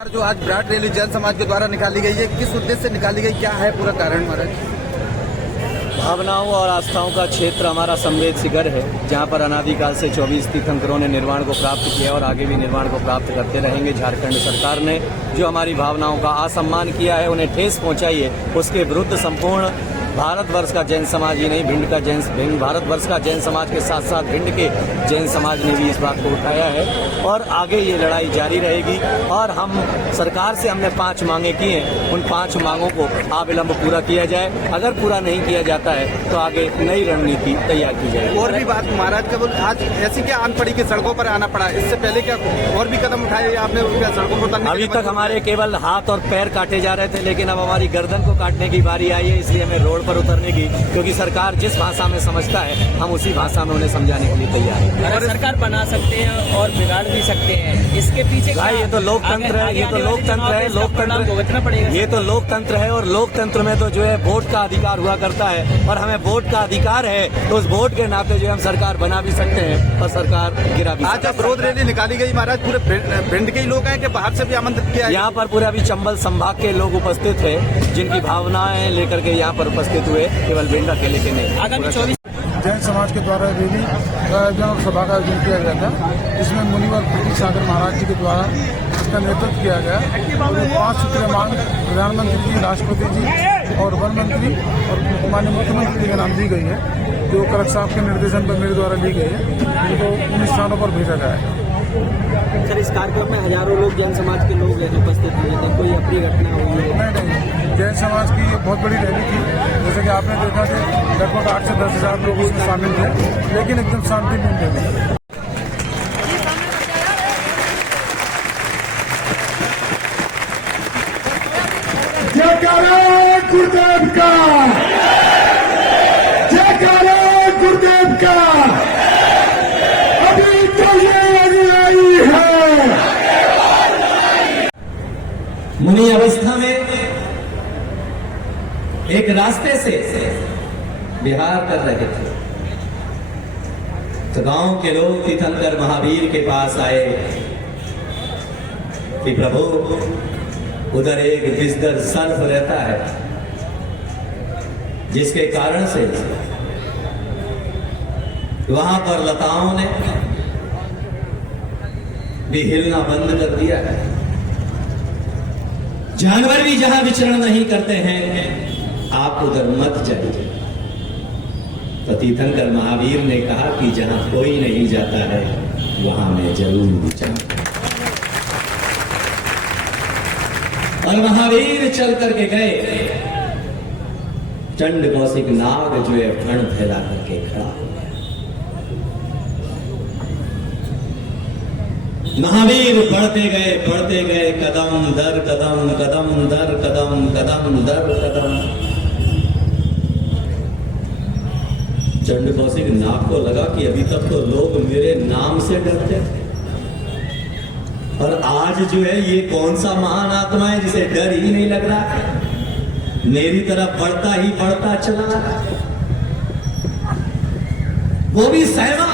जो आज विराट रैली जैन समाज के द्वारा निकाली गई है, किस उद्देश्य से निकाली गई, क्या है पूरा कारण महाराज? भावनाओं और आस्थाओं का क्षेत्र हमारा संवेद शिखर है, जहां पर अनादिकाल से 24 तीर्थंकरों ने निर्वाण को प्राप्त किया और आगे भी निर्वाण को प्राप्त करते रहेंगे। झारखंड सरकार ने जो हमारी भावनाओं का असम्मान किया है, उन्हें ठेस पहुंचाई है, उसके विरुद्ध संपूर्ण भारतवर्ष का जैन समाज ही नहीं, भारतवर्ष का जैन समाज के साथ साथ भिंड के जैन समाज ने भी इस बात को उठाया है और आगे ये लड़ाई जारी रहेगी। और हम सरकार से हमने 5 मांगे की हैं, उन 5 मांगों को अविलंब पूरा किया जाए। अगर पूरा नहीं किया जाता है तो आगे नई रणनीति तैयार की जाएगी। और भी बात महाराज का आज ऐसी क्या आन पड़ी कि सड़कों पर आना पड़ा, इससे पहले क्या और भी कदम उठाए आपने सड़कों पर? अभी तक हमारे केवल हाथ और पैर काटे जा रहे थे, लेकिन अब हमारी गर्दन को काटने की बारी आई है, इसलिए हमें रोड पर उतरने की, क्योंकि सरकार जिस भाषा में समझता है हम उसी भाषा में उन्हें समझाने के लिए तैयार हैं। अगर सरकार बना सकते हैं और बिगाड़ भी सकते हैं, इसके पीछे भाई ये तो लोकतंत्र है, ये तो लोकतंत्र है, भुगतना पड़ेगा। ये तो लोकतंत्र है और लोकतंत्र में तो जो है वोट का अधिकार हुआ करता है और हमें वोट का अधिकार है, तो उस वोट के नाते जो हम सरकार बना भी सकते हैं और सरकार गिरा भी। आज जब विरोध रैली निकाली गई महाराज, पूरे भिंड के ही लोग हैं कि बाहर से भी आमंत्रित किया? यहाँ पर पूरा भी चंबल संभाग के लोग उपस्थित थे, जिनकी भावनाएं लेकर के यहाँ पर उपस्थित हुए, केवल भिंड अकेले के नहीं। आगामी 24 जैन समाज के द्वारा रैली आयोजन और सभा का आयोजन किया गया था। इसमें मुनिवर प्रतीक सागर महाराज जी के द्वारा इसका नेतृत्व किया गया और 5 सूत्रीय मांग प्रधानमंत्री जी, राष्ट्रपति जी और वन मंत्री और माननीय मुख्यमंत्री जी के नाम दी गई है, जो कलेक्टर साहब के निर्देशन पर मेरे द्वारा ली गई है, जिनको उन स्थानों पर भेजा गया है। सर, इस कार्यक्रम में हजारों लोग जैन समाज के लोग उपस्थित हुए थे, कोई अप्रिय घटना हुई है? नहीं, जैन समाज की बहुत बड़ी रैली थी, जैसे कि आपने देखा कि लगभग 8 से 10 हजार लोग उसमें शामिल थे, लेकिन एकदम शांतिपूर्ण रैली। जयकारा गुरुदेव का, जयकारा गुरुदेव का। अभी तो ये अनुयायी है। मुनि अवस्था में एक रास्ते से विहार कर रहे थे, तो गांव के लोग तीर्थंकर महावीर के पास आए कि प्रभु, उधर एक विषधर सर्प रहता है, जिसके कारण से वहां पर लताओं ने भी हिलना बंद कर दिया है। जानवर भी जहां विचरण नहीं करते हैं, आप उधर मत जाइए। तो तीर्थंकर महावीर ने कहा कि जहां कोई नहीं जाता है, वहां मैं जरूर जाऊंगा। और महावीर चल करके गए। चंड कौशिक नाग जो है फण फैला करके खड़ा हो गया। महावीर बढ़ते गए कदम दर कदम, कदम दर कदम, कदम दर कदम। चंड कौशिक नाग को लगा कि अभी तक तो लोग मेरे नाम से डरते थे, और आज जो है ये कौन सा महान आत्मा है जिसे डर ही नहीं लग रहा है, मेरी तरफ बढ़ता ही बढ़ता चला रहा, वो भी सहमा।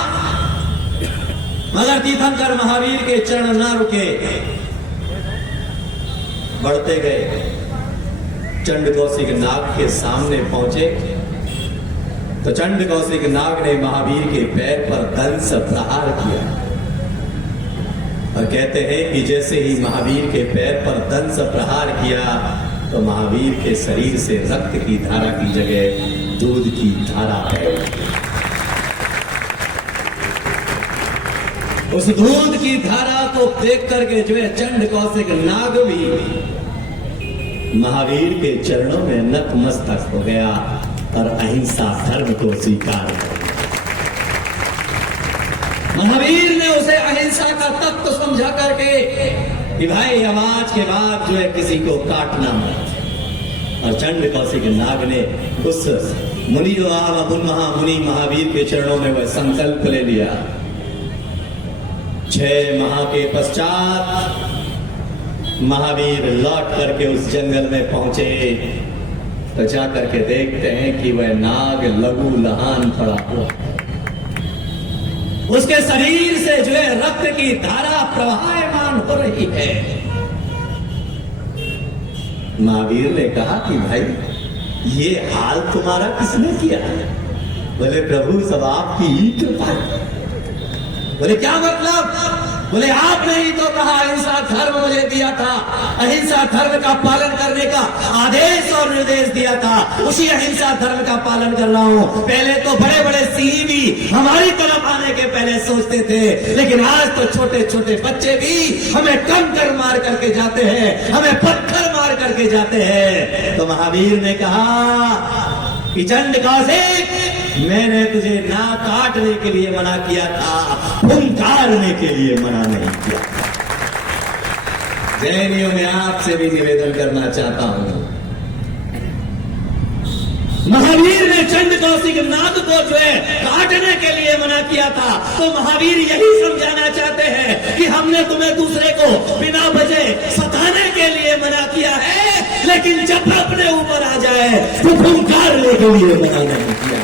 मगर तीर्थंकर महावीर के चरण ना रुके, बढ़ते गए। चंड कौशिक नाग के सामने पहुंचे तो चंड कौशिक नाग ने महावीर के पैर पर दंश प्रहार किया और कहते हैं कि जैसे ही महावीर के पैर पर दंश प्रहार किया, तो महावीर के शरीर से रक्त की धारा की जगह दूध की धारा बह उठी। उस दूध की धारा को देख करके जो है चंड कौशिक नाग भी महावीर के चरणों में नतमस्तक हो गया और अहिंसा धर्म को स्वीकार कर लिया। महावीर ने उसे अहिंसा का तत्व समझा करके कि भाई आवाज के बाद जो है किसी को काटना मत। और चंड कौशिक नाग ने उस मुनि महामुनि महावीर के चरणों में वह संकल्प ले लिया। 6 माह के पश्चात महावीर लौट करके उस जंगल में पहुंचे, तो जाकर के देखते हैं कि वह नाग लघु लहान पड़ा हुआ, उसके शरीर से जो है रक्त की धारा प्रवाहमान हो रही है। महावीर ने कहा कि भाई ये हाल तुम्हारा किसने किया? बोले प्रभु सब आपकी ही कृपा है। बोले क्या मतलब? बोले आपने ही तो कहा अहिंसा धर्म मुझे दिया था, अहिंसा धर्म का पालन करने का आदेश और निर्देश दिया था, उसी अहिंसा धर्म का पालन कर रहा हूं। पहले तो बड़े बड़े सिंह भी हमारी तरफ आने के पहले सोचते थे, लेकिन आज तो छोटे छोटे बच्चे भी हमें कंकर मार करके जाते हैं, हमें पत्थर मार करके जाते हैं। तो महावीर ने कहा कि चंड कौशिक, मैंने तुझे ना काटने के लिए मना किया था, फुंकारने के लिए मना नहीं किया। जैनियों में आपसे भी निवेदन करना चाहता हूं, महावीर ने चंड कौशिक नाग को जो है काटने के लिए मना किया था, तो महावीर यही समझाना चाहते हैं कि हमने तुम्हें दूसरे को बिना वजह सताने के लिए मना किया है, लेकिन जब अपने ऊपर आ जाए तो फुंकारने के लिए मना नहीं किया।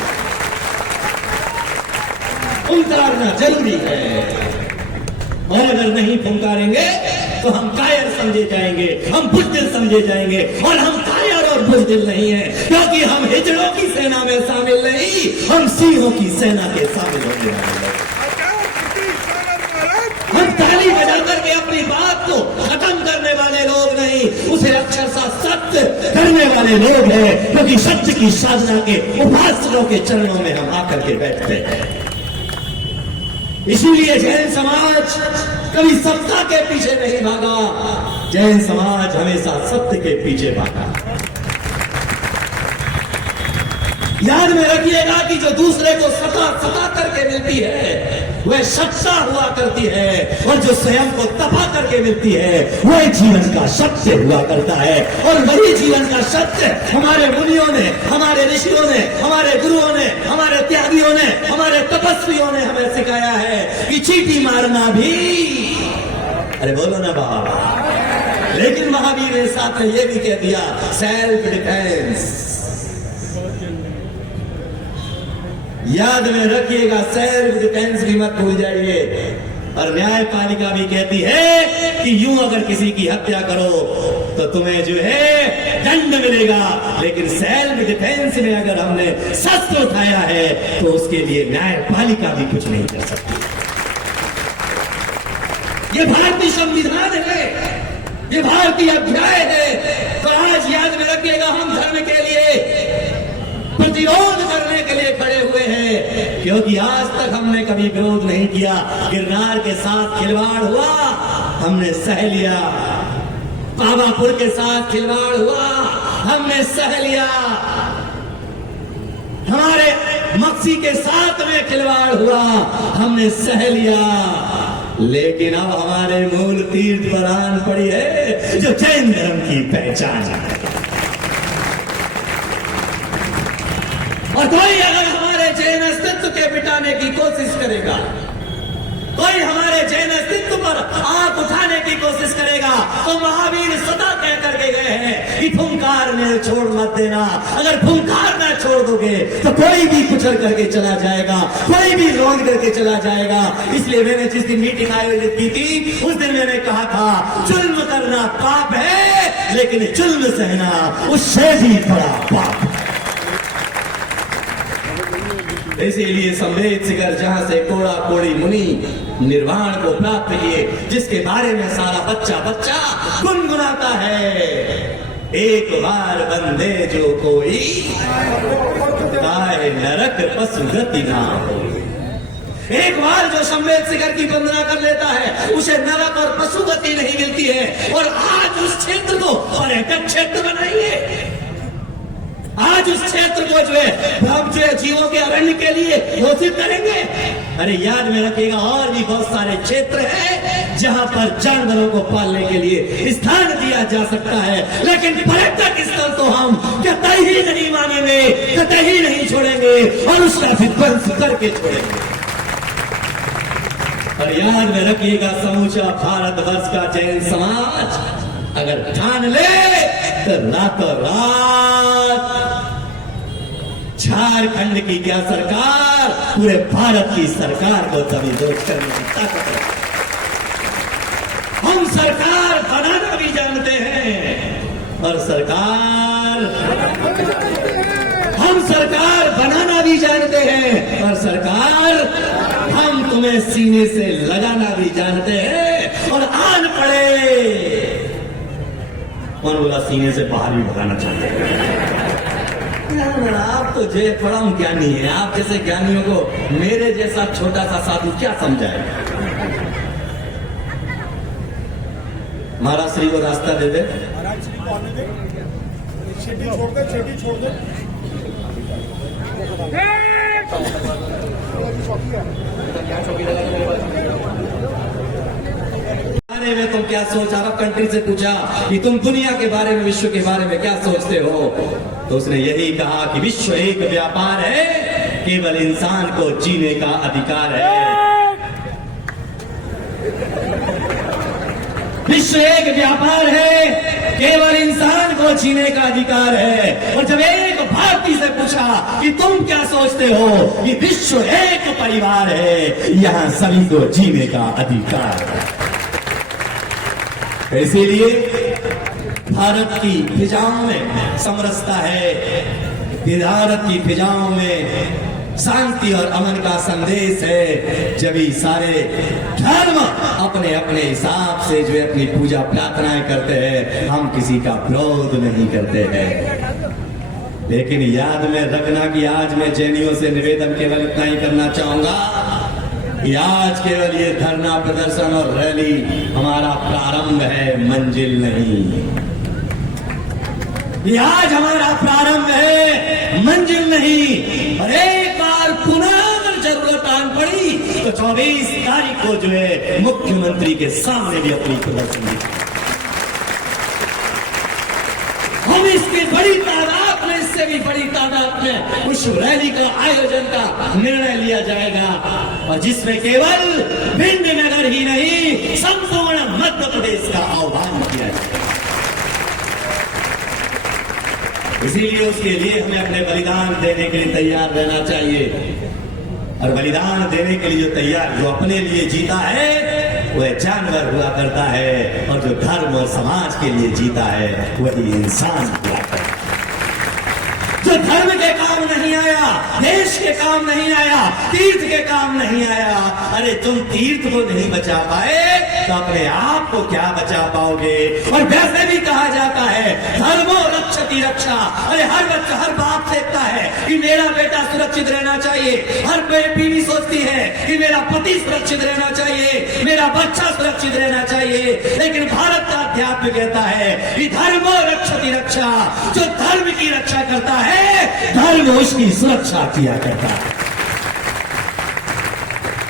फुंकारना जरूरी है, और अगर नहीं फुंकारेंगे तो हम कायर समझे जाएंगे, हम बुज़दिल समझे जाएंगे, और हम कायर और बुज़दिल नहीं है, क्योंकि हम हिजड़ों की सेना में शामिल नहीं, हम सिंहों की सेना के शामिल होने वाले हैं। हम ताली बजा करके अपनी बात को खत्म करने वाले लोग नहीं, उसे अक्षरशः सत्य करने वाले लोग हैं, क्योंकि सत्य की साधना के उपासकों के चरणों में हम आकर के बैठते हैं। इसीलिए जैन समाज कभी सत्ता के पीछे नहीं भागा, जैन समाज हमेशा सत्य के पीछे भागा। याद में रखिएगा कि जो दूसरे को सता करके मिलती है वह सत्ता हुआ करती है, और जो स्वयं को तपा करके मिलती है वह जीवन का सत्य हुआ करता है। और वही जीवन का सत्य हमारे मुनियों ने, हमारे ऋषियों ने, हमारे गुरुओं ने, हमारे त्यागियों ने, हमारे तपस्वियों ने हमें सिखाया है कि चींटी मारना भी, अरे बोलो ना बाबा, लेकिन महावीर ने साथ में यह भी कह दिया सेल्फ डिफेंस। याद में रखिएगा, सेल्फ डिफेंस भी मत भूल जाइए। और न्यायपालिका भी कहती है कि यूं अगर किसी की हत्या करो तो तुम्हें जो है दंड मिलेगा, लेकिन सेल्फ डिफेंस में अगर हमने शस्त्र उठाया है तो उसके लिए न्यायपालिका भी कुछ नहीं कर सकती। ये भारतीय संविधान है, ये भारतीय अध्याय है। तो आज याद में रखिएगा, हम धर्म के लिए प्रतिरोध करने के लिए खड़े हुए हैं, क्योंकि आज तक हमने कभी विरोध नहीं किया। गिरनार के साथ खिलवाड़ हुआ, हमने सह लिया। पावापुर के साथ खिलवाड़ हुआ, हमने सह लिया। हमारे मक्सी के साथ में खिलवाड़ हुआ, हमने सह लिया। लेकिन अब हमारे मूल तीर्थ पर आन पड़ी है जो जैन धर्म की पहचान है। और कोई अगर हमारे जैन अस्तित्व के मिटाने की कोशिश करेगा, कोई हमारे जैन अस्तित्व पर आंख उठाने की कोशिश करेगा, तो महावीर सदा कह करके गए हैं कि फुंकार ने छोड़ मत देना। अगर फुंकार ना छोड़ दोगे तो कोई भी कुचल करके चला जाएगा, कोई भी रोन करके चला जाएगा। इसलिए मैंने जिस दिन मीटिंग आयोजित की थी उस दिन मैंने कहा था, जुल्म करना पाप है, लेकिन जुल्म सहना उससे भी बड़ा पाप है। इसीलिए संवेद शिखर, जहां से कोड़ा कोड़ी मुनि निर्वाण को प्राप्त किए, जिसके बारे में सारा बच्चा बच्चा गुनगुनाता है, एक बार बंदे जो कोई गाय नरक पशु गति ना हो। एक बार जो संवेद शिखर की वंदना कर लेता है उसे नरक और पशु गति नहीं मिलती है। और आज उस क्षेत्र को पर्यटक क्षेत्र बनाइए, आज उस क्षेत्र को जो है हम जो है जीवों के अरण्य के लिए घोषित करेंगे। अरे याद में रखिएगा, और भी बहुत सारे क्षेत्र हैं जहां पर जानवरों को पालने के लिए स्थान दिया जा सकता है, लेकिन पर्यटक स्थल तो हम कतई ही नहीं मानेंगे, कतई ही नहीं छोड़ेंगे, और उसका विध्वंस करके छोड़ेंगे। और याद में रखिएगा, समूचा भारतवर्ष का जैन समाज अगर ठान ले तो रातों रात झारखंड की क्या सरकार, पूरे भारत की सरकार को तभी दोष करने की ताकत है। हम सरकार बनाना भी जानते हैं, और सरकार, हम सरकार बनाना भी जानते हैं और सरकार हम तुम्हें सीने से लगाना भी जानते हैं। और आन पड़े, कौन बोला सीने से बाहर भी भगाना चाहते हैं? आप तो जय परम ज्ञानी है, आप जैसे ज्ञानियों को मेरे जैसा छोटा सा साधु क्या समझाएगा? महाराज श्री को रास्ता दे दे। बारे में तुम क्या सोच, अरब कंट्री से पूछा कि तुम दुनिया के बारे में, विश्व के बारे में क्या सोचते हो, तो उसने यही कहा कि विश्व एक व्यापार है, केवल इंसान को जीने का अधिकार है। विश्व एक व्यापार है, केवल इंसान को जीने का अधिकार है। और जब एक भारतीय से पूछा कि तुम क्या सोचते हो, कि विश्व एक परिवार है, यहां सभी को जीने का अधिकार है। इसीलिए भारत की फिजाओं में समरसता है, भारत की फिजाओं में शांति और अमन का संदेश है। जब ही सारे धर्म अपने अपने हिसाब से जो है अपनी पूजा प्रार्थनाएं करते हैं, हम किसी का विरोध नहीं करते हैं। लेकिन याद में रखना कि आज मैं जैनियों से निवेदन केवल इतना ही करना चाहूंगा कि आज केवल ये धरना प्रदर्शन और रैली हमारा प्रारंभ है, मंजिल नहीं। ये आज हमारा प्रारंभ है, मंजिल नहीं। और एक बार पुनः अगर जरूरत आन पड़ी तो 24 तारीख को जो है मुख्यमंत्री के सामने भी अपनी प्रदर्शनी, हम इसकी बड़ी तादाद में, इससे भी बड़ी तादाद में उस रैली का आयोजन का निर्णय लिया जाएगा, और जिसमें केवल भिंड नगर ही नहीं संपूर्ण मध्य प्रदेश का आह्वान किया जाएगा। इसीलिए उसके लिए हमें अपने बलिदान देने के लिए तैयार रहना चाहिए। और बलिदान देने के लिए जो तैयार, जो अपने लिए जीता है वह जानवर हुआ करता है, और जो धर्म और समाज के लिए जीता है वही इंसान हुआ करता है। जो धर्म के काम नहीं आया, देश के काम नहीं आया, तीर्थ के काम नहीं आया, अरे तुम तीर्थ को नहीं बचा पाए तो अपने आप को क्या बचा पाओगे? और वैसे भी कहा जाता है धर्मो रक्षति रक्षा। अरे हर बच्चा, हर बाप देखता है कि मेरा बेटा सुरक्षित रहना चाहिए, हर बीवी सोचती है कि मेरा पति सुरक्षित रहना चाहिए, मेरा बच्चा सुरक्षित रहना चाहिए। लेकिन भारत का अध्यात्म कहता है कि धर्मो रक्षति रक्षा। जो धर्म की रक्षा करता है, धर्म उसकी सुरक्षा किया करता है।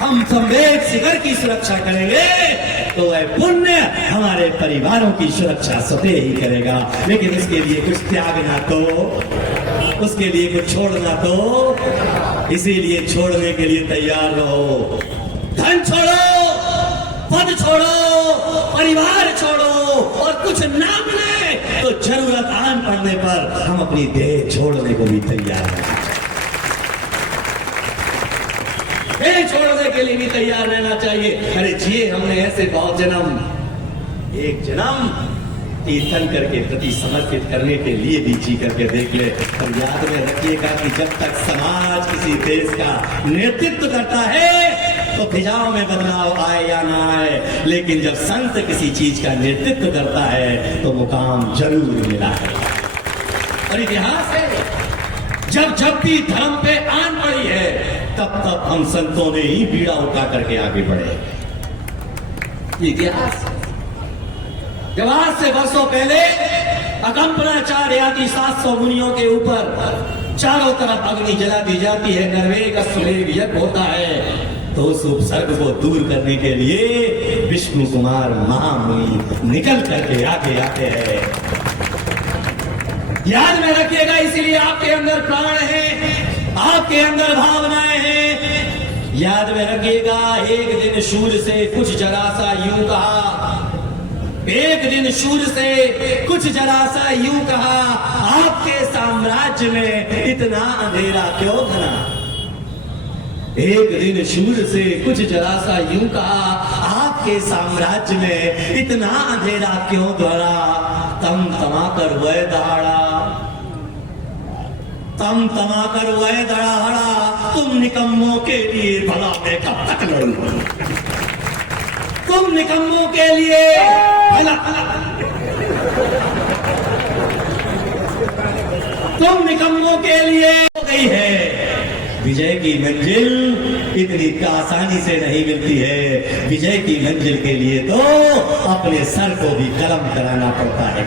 हम संवेद शिखर की सुरक्षा करेंगे तो वह पुण्य हमारे परिवारों की सुरक्षा स्वतः ही करेगा। लेकिन उसके लिए कुछ त्यागना तो, उसके लिए कुछ छोड़ना तो, इसीलिए छोड़ने के लिए तैयार रहो। धन छोड़ो, पद छोड़ो, परिवार छोड़ो, और कुछ ना मिले तो जरूरत आन पड़ने पर हम अपनी देह छोड़ने को भी तैयार हैं। छोड़ने के लिए भी तैयार रहना चाहिए। अरे जिए हमने ऐसे बहुत जन्म, एक जन्म तीर्थंकर के प्रति समर्पित करने के लिए भी जी करके देख ले। और याद में रखिएगा कि जब तक समाज किसी देश का नेतृत्व करता है तो फिजाओं में बदलाव आए या ना आए, लेकिन जब संत किसी चीज का नेतृत्व करता है तो मुकाम जरूर मिला है। और इतिहास है, जब जब भी धर्म पे आन पड़ी है तब तब हम संतों ने ही बीड़ा उठा करके आगे बढ़े। इतिहास जब आज से वर्षों पहले अकंपनाचार्य आदि 700 मुनियों के ऊपर चारों तरफ अग्नि जला दी जाती है, नरवेग अश्वमेध यज्ञ होता है, तो उस उपसर्ग को दूर करने के लिए विष्णु कुमार महामुनि निकल करके आगे आते हैं। याद में रखिएगा, इसीलिए आपके अंदर प्राण है, आपके अंदर भावनाएं हैं। याद में रखिएगा, एक दिन सूर्य से कुछ जरा सा यूं कहा, एक दिन सूर्य से कुछ जरा सा यूं कहा, आपके साम्राज्य में इतना अंधेरा क्यों घना। एक दिन सूर्य से कुछ जरा सा यूं कहा, आपके साम्राज्य में इतना अंधेरा क्यों घना। तम तमाकर वह दहाड़ा, तम तमाकर वह दहाड़ा, तुम निकम्मों के लिए भला मैं कब तक लड़ूं, तुम निकम्मों के लिए भला, तुम निकम्मों के लिए हो गई है। विजय की मंजिल इतनी आसानी से नहीं मिलती है। विजय की मंजिल के लिए तो अपने सर को भी कलम कराना पड़ता है।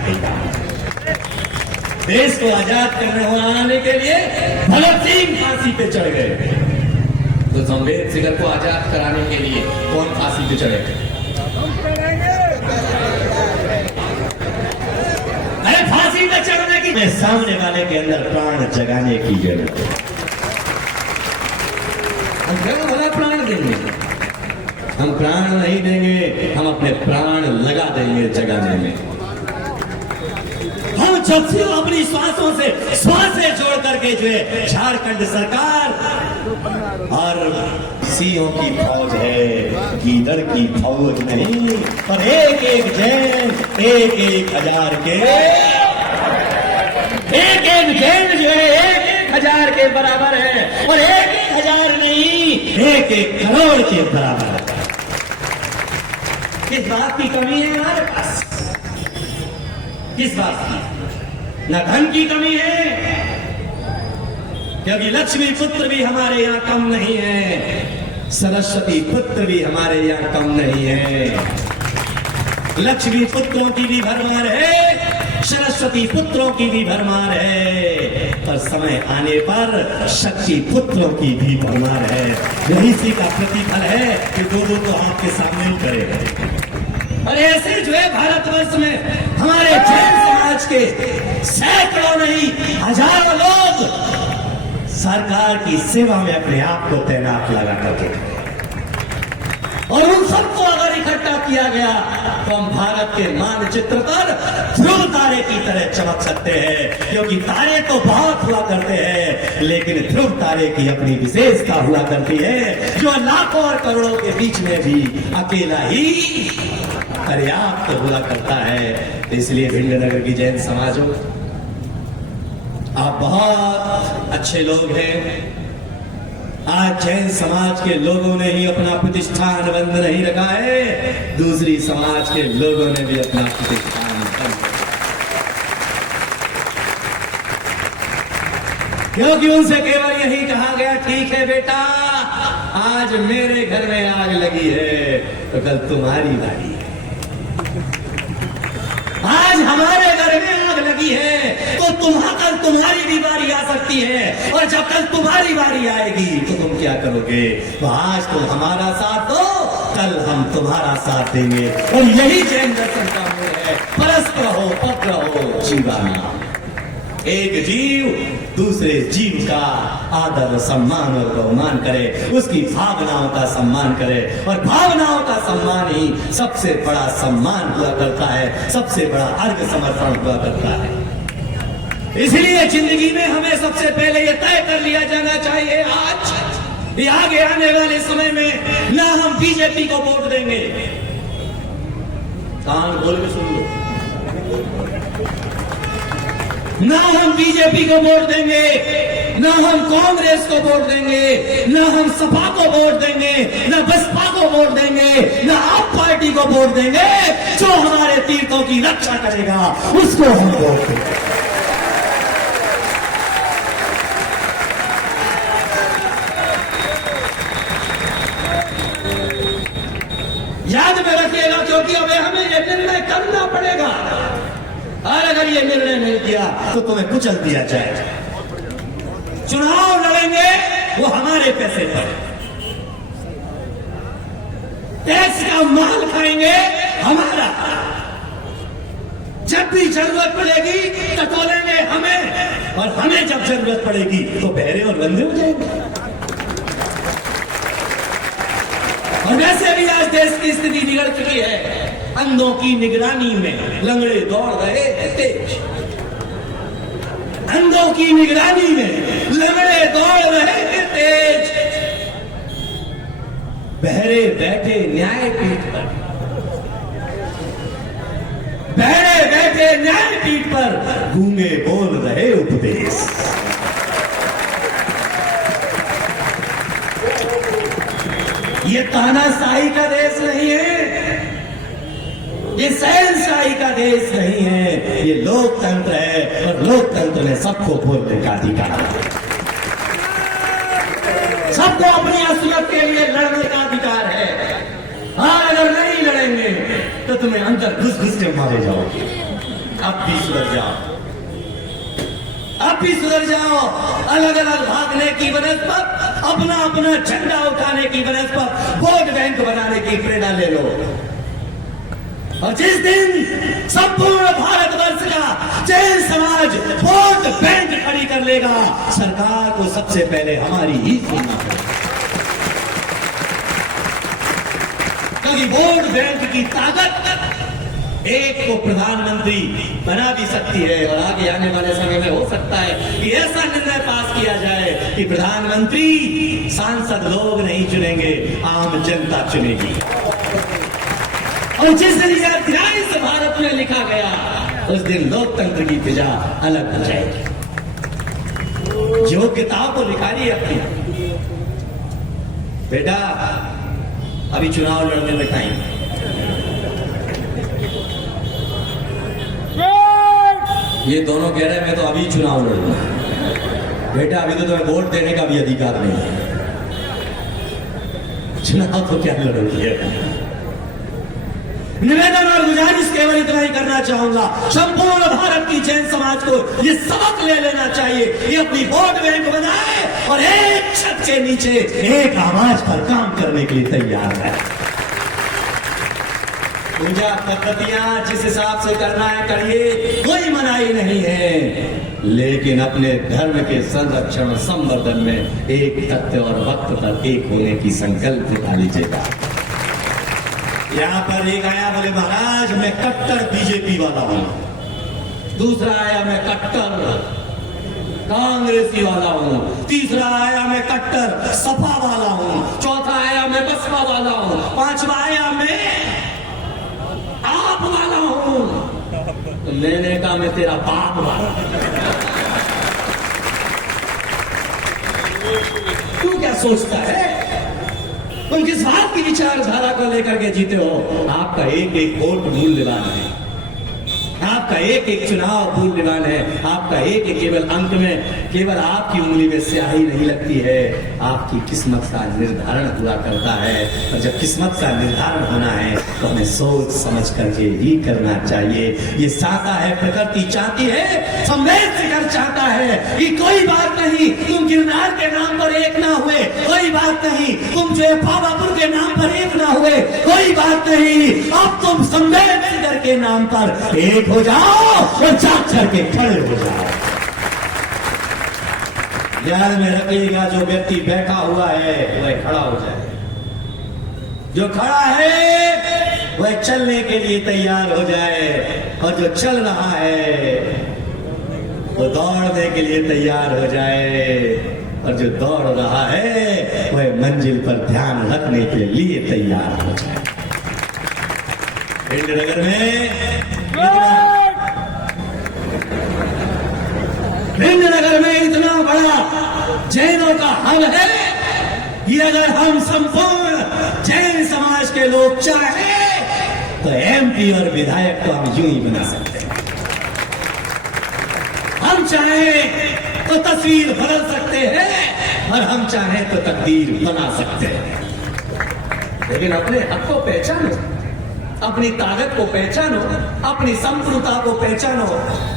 देश को आजाद करने के लिए भगत सिंह फांसी पे चढ़ गए, तो संवेदसिगर को आजाद कराने के लिए कौन फांसी पे चढ़े? अरे फांसी पे चढ़ने की सामने वाले के अंदर प्राण जगाने की जरूरत है। हम क्या भला प्राण देंगे? हम प्राण नहीं देंगे, हम अपने प्राण लगा देंगे जगाने में। हम जब से अपनी श्वासों से श्वासें जोड़ करके जो है झारखंड सरकार और सिंहों की फौज है, गीदड़ की फौज नहीं, और एक एक जैन एक एक हजार के, एक एक जैन जो है एक एक हजार के बराबर है, और एक एक हजार नहीं, एक एक करोड़ के बराबर है। किस बात की कमी है हमारे पास? किस बात की? न धन की कमी है, क्योंकि लक्ष्मी पुत्र भी हमारे यहाँ कम नहीं है, सरस्वती पुत्र भी हमारे यहाँ कम नहीं है। लक्ष्मी पुत्रों की भी भरमार है, सरस्वती पुत्रों की भी भरमार है, पर समय आने पर शक्ति पुत्रों की भी भरमार है। यही इसी का प्रतिफल है कि दो तो आपके सामने ही करेगा। और ऐसे जो है भारतवर्ष में हमारे जैन समाज के सैकड़ों नहीं हजारों लोग सरकार की सेवा में अपने आप को तैनात लगा करके, और उन सबको अगर इकट्ठा किया गया तो हम भारत के मानचित्र पर ध्रुव तारे की तरह चमक सकते हैं। क्योंकि तारे तो बहुत हुआ करते हैं, लेकिन ध्रुव तारे की अपनी विशेषता हुआ करती है, जो लाखों और करोड़ों के बीच में भी अकेला ही पर्याप्त हुआ करता है। इसलिए भिंडनगर की जैन समाज हो, आप बहुत अच्छे लोग हैं। आज जैन समाज के लोगों ने ही अपना प्रतिष्ठान बंद नहीं रखा है, दूसरी समाज के लोगों ने भी अपना प्रतिष्ठान बंद रखा, क्योंकि उनसे केवल यही कहा गया, ठीक है बेटा, आज मेरे घर में आग लगी है तो कल तुम्हारी बारी है, आज हमारे घर में आग लगी है तो कल तुम्हारी भी बारी आ सकती है, और जब कल तुम्हारी बारी आएगी तो तुम क्या करोगे? तो आज तुम हमारा साथ दो, कल हम तुम्हारा साथ देंगे। और यही जैन दर्शन का मूल है, परस्पर हो पत्र हो जीवाना। एक जीव दूसरे जीव का आदर सम्मान और बहुमान करे, उसकी भावनाओं का सम्मान करे, और भावनाओं का सम्मान ही सबसे बड़ा सम्मान हुआ करता है, सबसे बड़ा अर्घ समर्पण हुआ करता है। इसलिए जिंदगी में हमें सबसे पहले यह तय कर लिया जाना चाहिए, आज ये आगे आने वाले समय में ना हम बीजेपी को वोट देंगे, कान खोल के सुन लो, ना हम बीजेपी को वोट देंगे, ना हम कांग्रेस को वोट देंगे, ना हम सपा को वोट देंगे, ना बसपा को वोट देंगे, ना आप पार्टी को वोट देंगे। जो हमारे तीर्थों की रक्षा करेगा उसको हम वोट देंगे। याद में रखिएगा, क्योंकि अब हमें यह निर्णय करना पड़ेगा, और अगर ये निर्णय नहीं किया तो तुम्हें कुचल दिया जाएगा। चुनाव लड़ेंगे वो हमारे पैसे पर, टैक्स का माल खाएंगे हमारा, जब भी जरूरत पड़ेगी टटोलेंगे हमें, और हमें जब जरूरत पड़ेगी तो बहरे और गंदे हो जाएंगे। और वैसे भी आज देश की स्थिति बिगड़ चुकी है, अंधों की निगरानी में लंगड़े दौड़ रहे हैं तेज, अंधों की निगरानी में लंगड़े दौड़ रहे हैं तेज, बहरे बैठे न्यायपीठ पर, बहरे बैठे न्यायपीठ गूंगे बोल रहे उपदेश। ये तानाशाही का देश नहीं है, ये शहनशाही का देश नहीं है, ये लोकतंत्र है और लोकतंत्र में सबको बोलने का अधिकार है, सबको अपनी असलियत के लिए लड़ने का अधिकार है। और अगर नहीं लड़ेंगे तो तुम्हें अंदर घुस घुस के मारे जाओगे। अब भी सुधर जाओ, अब भी सुधर जाओ। अलग अलग भागने की बनस्पत, अपना अपना झंडा उठाने की बनस्पत वोट बैंक बनाने की प्रेरणा ले लो। और जिस दिन संपूर्ण भारतवर्ष का जैन समाज वोट बैंक खड़ी कर लेगा, सरकार को सबसे पहले हमारी ही सुनना होगा, क्योंकि वोट बैंक की ताकत एक को प्रधानमंत्री बना भी सकती है। और आगे आने वाले समय में हो सकता है कि ऐसा निर्णय पास किया जाए कि प्रधानमंत्री सांसद लोग नहीं चुनेंगे, आम जनता चुनेगी। और जिस दिन यह अध्याय से भारत में लिखा गया, उस दिन लोकतंत्र की फिजा अलग हो जाएगी। जो किताब को लिखानी है अपनी, बेटा अभी चुनाव लड़ने में टाइम, ये दोनों कह रहे हैं मैं तो अभी चुनाव लड़ूंगा। बेटा अभी तो तुम्हें वोट देने का भी अधिकार नहीं है, चुनाव तो क्या लड़ोगे। निवेदन और गुजारिश केवल इतना ही करना चाहूंगा, संपूर्ण भारत की जैन समाज को ये सबक ले लेना चाहिए, ये अपनी वोट बैंक बनाए और एक छत के नीचे एक आवाज पर काम करने के लिए तैयार है। पूजा पद्धतियां जिस हिसाब से करना है करिए, कोई मनाही नहीं है, लेकिन अपने धर्म के संरक्षण और संवर्धन में एक तथ्य और वक्त पर एक होने की संकल्प उठा लीजिएगा। यहाँ पर एक आया बोले महाराज मैं कट्टर बीजेपी वाला हूं, दूसरा आया मैं कट्टर कांग्रेसी वाला हूं, तीसरा आया मैं कट्टर सपा वाला हूं, चौथा आया मैं बसपा वाला हूं, पांचवा आया मैं आप वाला हूं। तो मैंने कहा मैं तेरा बाप वाला। तू क्या सोचता है, तुम किस बात की विचारधारा को लेकर के जीते हो? आपका एक एक वोट मूल्यवान है, आपका एक एक चुनाव मूल्यवान है, आपका एक एक केवल अंक में केवल आपकी उंगली में स्याही नहीं लगती है, आपकी किस्मत का निर्धारण हुआ करता है। और जब किस्मत का निर्धारण होना है तो हमें सोच समझ करके ही करना चाहिए। ये चाहता है, प्रकृति चाहती है, संवेद शिखर चाहता है कि कोई बात नहीं तुम गिरनार के नाम पर एक ना हुए, कोई बात नहीं तुम जो पावापुर के नाम पर एक ना हुए, कोई बात नहीं, अब तुम संवेद शिखर के नाम पर एक हो जाओ और जाग करके खड़े हो जाओ। याद में रखिएगा, जो व्यक्ति बैठा हुआ है वह खड़ा हो जाए, जो खड़ा है वह चलने के लिए तैयार हो जाए, और जो चल रहा है वो दौड़ने के लिए तैयार हो जाए, और जो दौड़ रहा है वह मंजिल पर ध्यान रखने के लिए तैयार हो जाए। भिंडनगर में इतना बड़ा जैनों का हल है कि अगर हम संपूर्ण जैन समाज के लोग चाहे तो एमपी और विधायक को हम यूं ही बना सकते हैं, हम चाहे तो तस्वीर बदल सकते हैं और हम चाहे तो तकदीर बना सकते हैं। लेकिन अपने हक को पहचानो, अपनी ताकत को पहचानो, अपनी संपूर्णता को पहचानो।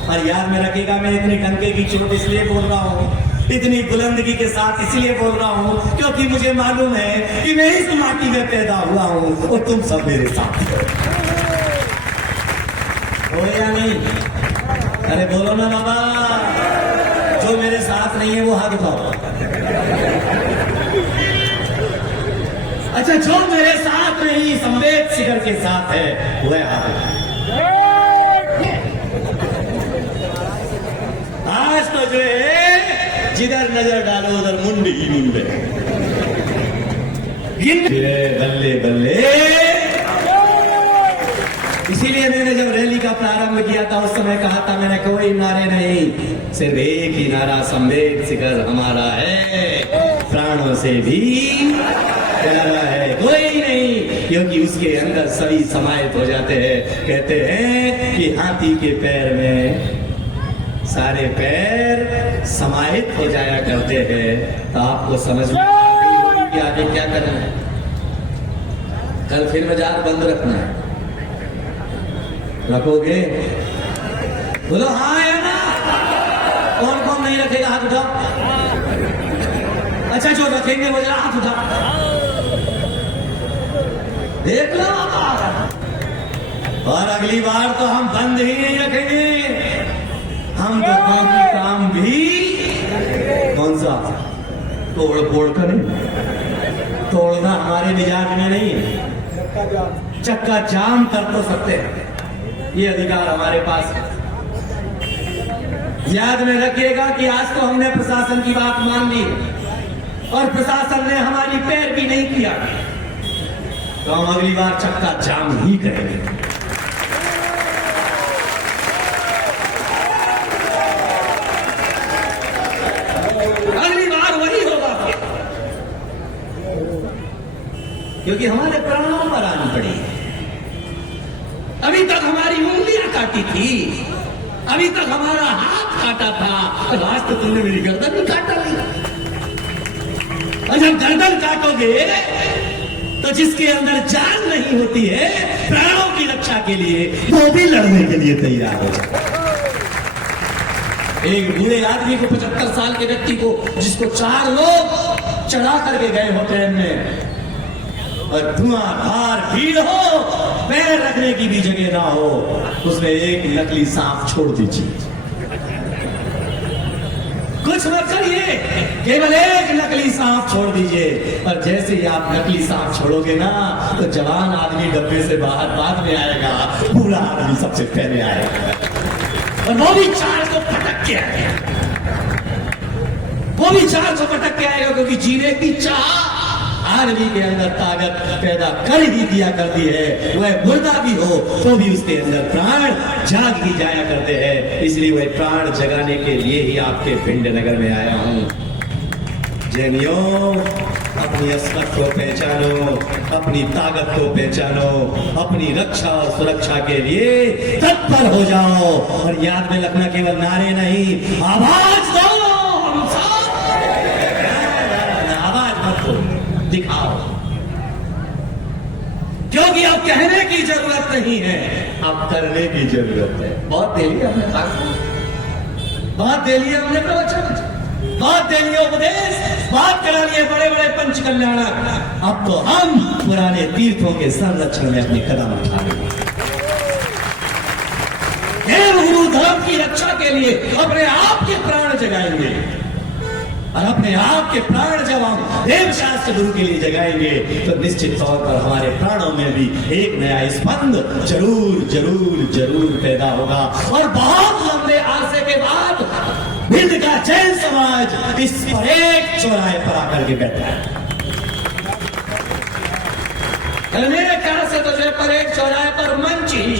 और याद में रखिएगा, मैं इतनी डंके की चोट इसलिए बोल रहा हूं, इतनी बुलंदगी के साथ इसलिए बोल रहा हूं क्योंकि मुझे मालूम है कि मैं इस माटी में पैदा हुआ हूं और तुम सब मेरे साथ हो या नहीं? अरे बोलो ना बाबा, जो मेरे साथ नहीं है वो हाथ उठाओ। अच्छा, जो मेरे साथ नहीं संवेद शिखर के साथ है वह हाथ उठाओ। आज तो जो है जिधर नजर डालो उधर मुंड ही मुंड है। बल्ले बल्ले इसीलिए मैंने जब रैली का प्रारंभ किया था उस समय कहा था मैंने कोई नारे नहीं, सिर्फ एक ही नारा संवेद शिखर हमारा है, प्राणों से भी प्यारा है कोई नहीं, क्योंकि उसके अंदर सभी समाहित हो जाते हैं। कहते हैं कि हाथी के पैर में सारे पैर समाहित हो जाया करते हैं। तो आपको समझ में कि आगे क्या करना है। कल फिर बाजार बंद रखना है, रखोगे? बोलो हाँ या ना। कौन कौन नहीं रखेगा हाथ उठाओ। अच्छा जो रखेंगे वो जरा हाथ उठाओ, देख लो। और अगली बार तो हम बंद ही नहीं रखेंगे, हम तो बाकी काम भी कौन सा तोड़ फोड़ कर नहीं, तोड़ना हमारे मिजाज में नहीं है, चक्का जाम कर तो सकते हैं, ये अधिकार हमारे पास है। याद में रखिएगा कि आज तो हमने प्रशासन की बात मान ली और प्रशासन ने हमारी पैरवी नहीं किया, तो हम अगली बार चक्का जाम ही करेंगे। अगली बार वही होगा, क्योंकि हमारे प्राणों पर आनी पड़ी। अभी तक हमारी उंगलियां काटी थी, अभी तक हमारा हाथ काटा था, आज तो तुमने मेरी गर्दन भी काटा ली। और जब गर्दन काटोगे तो जिसके अंदर जान नहीं होती है प्राणों की रक्षा के लिए, वो भी लड़ने के लिए तैयार हो जाए। एक बूढ़े आदमी को, 75 साल के व्यक्ति को, जिसको 4 लोग चढ़ा करके गए हो ट्रेन में, और धुआंधार भीड़ हो, पैर रखने की भी जगह ना हो, उसमें एक नकली सांप छोड़ दीजिए। कुछ मत करिए, केवल एक नकली सांप छोड़ दीजिए। और जैसे ही आप नकली सांप छोड़ोगे ना, तो जवान आदमी डब्बे से बाहर बाद में आएगा, बूढ़ा आदमी सबसे पहले आएगा, और वो भी 4 को पटक के आएगा, वो भी 4 को पटक के आएगा, क्योंकि जीने की चाह आदमी के अंदर ताकत पैदा कर ही दिया करती है। वह मुर्दा भी हो तो भी उसके अंदर प्राण जाग ही जाया करते हैं। इसलिए वह प्राण जगाने के लिए ही आपके भिंड नगर में आया हूं। जैनियों, अपनी अस्मत को पहचानो, अपनी ताकत को पहचानो, अपनी रक्षा और सुरक्षा के लिए तत्पर हो जाओ। और याद में रखना, केवल नारे नहीं, आवाज दो। दिखाओ, क्योंकि अब कहने की जरूरत नहीं है, अब करने की जरूरत है। बहुत दे लिया हमने भाषण, बहुत दे लिया हमने प्रवचन, बहुत दे लिया उपदेश, बात करा लिए बड़े बड़े पंच कल्याणक। अब तो हम पुराने तीर्थों के संरक्षण में अपनी कदम उठाएंगे। देव गुरु धर्म की रक्षा के लिए अपने आप के प्राण जगाएंगे, और अपने आप के प्राण जब हम देव शास्त्र गुरु के लिए जगाएंगे, तो निश्चित तौर पर हमारे प्राणों में भी एक नया स्पंद जरूर जरूर जरूर पैदा होगा। और बहुत लंबे अरसे के बाद भिंड का जैन समाज इस पर एक चौराहे पर आकर के बैठा है। मेरे ख्याल से तो पर एक चौराहे पर मंच ही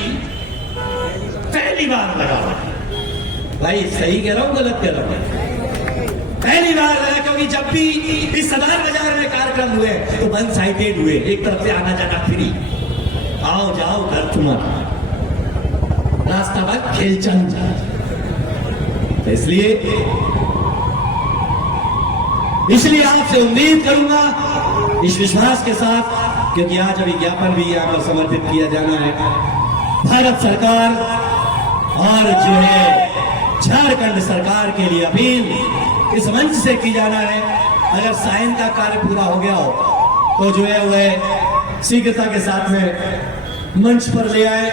पहली बार लगा हुआ है। भाई सही कह रहा हूं गलत कह रहा हूं? पहली बार लगा, क्योंकि जब भी इस सदर बाजार में कार्यक्रम हुए तो वन साइडेड हुए, एक तरफ से आना जाना फ्री, आओ जाओ घर तुम्हारा, रास्ता बंद, खेल चल जा। तो इसलिए आपसे उम्मीद करूंगा इस विश्वास के साथ, क्योंकि आज अभी ज्ञापन भी यहाँ पर समर्पित किया जाना है। भारत सरकार और जो है झारखंड सरकार के लिए अपील इस मंच से की जाना है। अगर साइन का कार्य पूरा हो गया हो तो जो है वह शीघ्रता के साथ में मंच पर ले आए,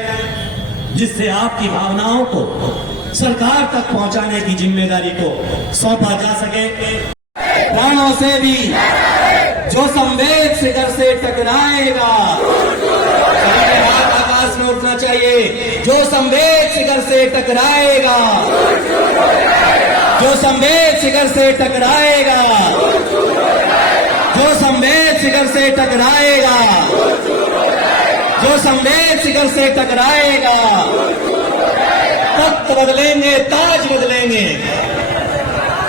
जिससे आपकी भावनाओं को सरकार तक पहुंचाने की जिम्मेदारी को सौंपा जा सके। प्राणों से भी जो संवेद शिखर से टकराएगा, आकाश में उठना चाहिए। जो संवेद शिखर से टकराएगा, जो संवेद शिखर से टकराएगा, जो संवेद शिखर से टकराएगा, जो संवेद शिखर से टकराएगा, तख्त बदलेंगे, ताज बदलेंगे।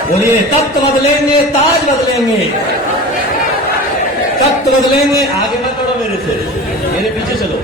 बोलिए, तख्त बदलेंगे, ताज बदलेंगे, तख्त बदलेंगे। आगे मत बढ़ो मेरे से, मेरे पीछे चलो।